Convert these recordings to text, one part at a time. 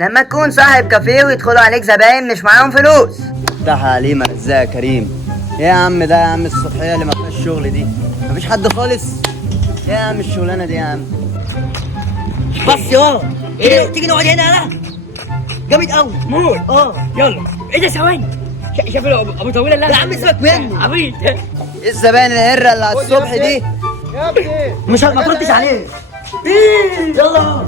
لما تكون صاحب كافيه ويدخلوا عليك زباين مش معاهم فلوس. افتح عليه مرزق يا كريم. ايه يا عم ده يا عم الصبحيه اللي ما فيهاش شغل دي؟ مفيش حد خالص؟ ايه يا عم الشغلانه دي يا عم؟ بس تيجي نقعد هنا. انا جامد قوي موت. يلا ايه ده ثواني. شايف ابو طويل اللي يا عم سيبك منه. عبيط. ايه الزباين الهره اللي على الصبح دي؟ يا ابني مش ما تردش عليه. يلا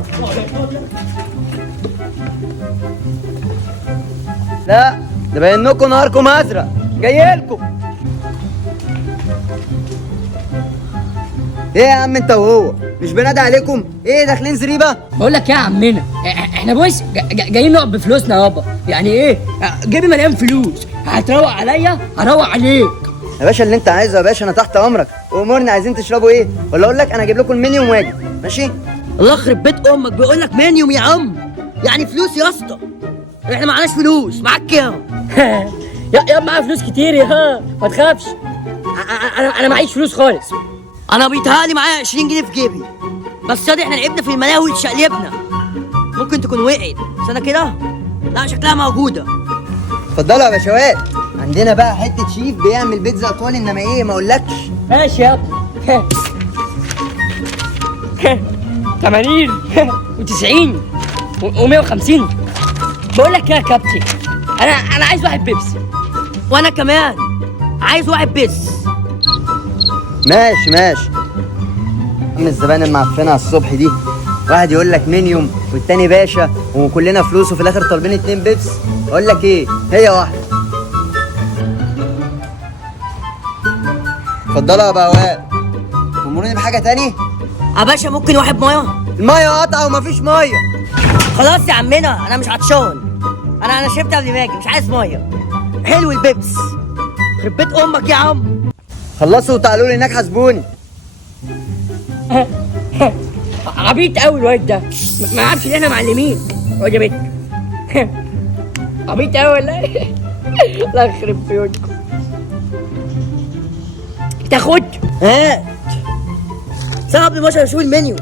لا ده باينكم نهاركم ازرق جايلكم. ايه يا عم انت وهو مش بنادي عليكم؟ ايه داخلين زريبه؟ بقول لك يا عمنا احنا بص جايين نقعد بفلوسنا يابا. يعني ايه جيبي مليان فلوس. هتروق عليا هروق عليك يا باشا اللي انت عايزه يا باشا، انا تحت امرك. امورنا عايزين تشربوا ايه؟ ولا اقول لك انا اجيب لكم المنيوم واجي ماشي؟ الله يخرب بيت امك. بيقول لك منيوم يا عم، يعني فلوس يا اسطى. احنا معناش فلوس. معاك كام؟ يا معايا فلوس كتير يا ما تخافش. انا معيش فلوس خالص. انا بيتهيألي معايا 20 جنيه في جيبي. بس ياض احنا لعبنا في الملاهي واتشقلبنا. ممكن تكون وقعت بس انا كده لا شكلها موجوده. اتفضلوا يا باشوات. عندنا بقى حته شيف بيعمل بيتزا اطول، انما ايه ما اقولكش. ماشي يا ابني. 80 و90 و150. بقول لك يا كابتن انا عايز واحد بيبسي. وانا كمان عايز واحد بس. ماشي ماشي. عم الزبائن المعفنه على الصبح دي، واحد يقول لك منيوم والتاني باشا وكلنا فلوس وفي الاخر طالبين 2 بيبس. اقول لك ايه، هي واحده. اتفضلوا يا بواب. امروني بحاجه تاني؟ يا باشا ممكن واحد ميه؟ الميه قطعه ومفيش ميه. خلاص يا عمنا انا مش عطشان. انا شربت قبل ما اجي، مش عايز ميه. حلو البيبس. يخرب بيت امك يا عم. خلصوا وتعالوا لي هناك حاسبوني. عبيط قوي الواد ده. ما عارفش ان احنا معلمين. واد يا بنت. عبيط قوي ولا ايه؟ الله يخرب بيوتكم. تاخد هات ساعة قبل ما اشوف المنيو.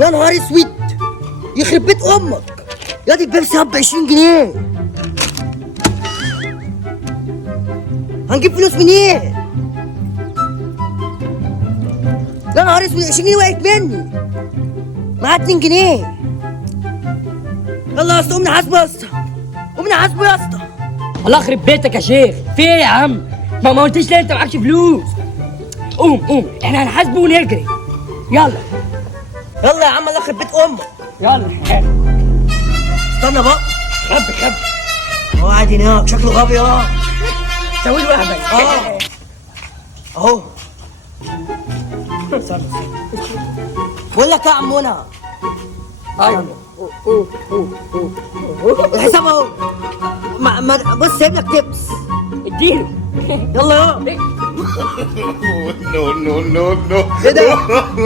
يا نهار اسود يخرب بيت امك. يا دي البيبسي ب 20 جنيه. هنجيب فلوس منين؟ يا نهار اسود 20 جنيه وقعت مني. معايا 2 جنيه. يلا يا اسطى قوم نحاسبه يا اسطى. قوم نحاسبه يا اسطى. الله يخرب بيتك يا شيخ. في ايه يا عم؟ ما قلتش ليه انت معكش فلوس. قوم احنا هنحاسبه ونجري. يلا يلا يا عم الله يخرب بيت امك. يلا. استنى بقى. خبي هو قاعد هناك شكله غبي سوي له وهبه. اهو. بقول لك يا عم منى. يلا. الحساب اهو. بص سايب لك تبس. اديله. يلا يا ايه ده؟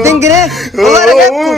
2 جنيه؟ والله انا جايبكم.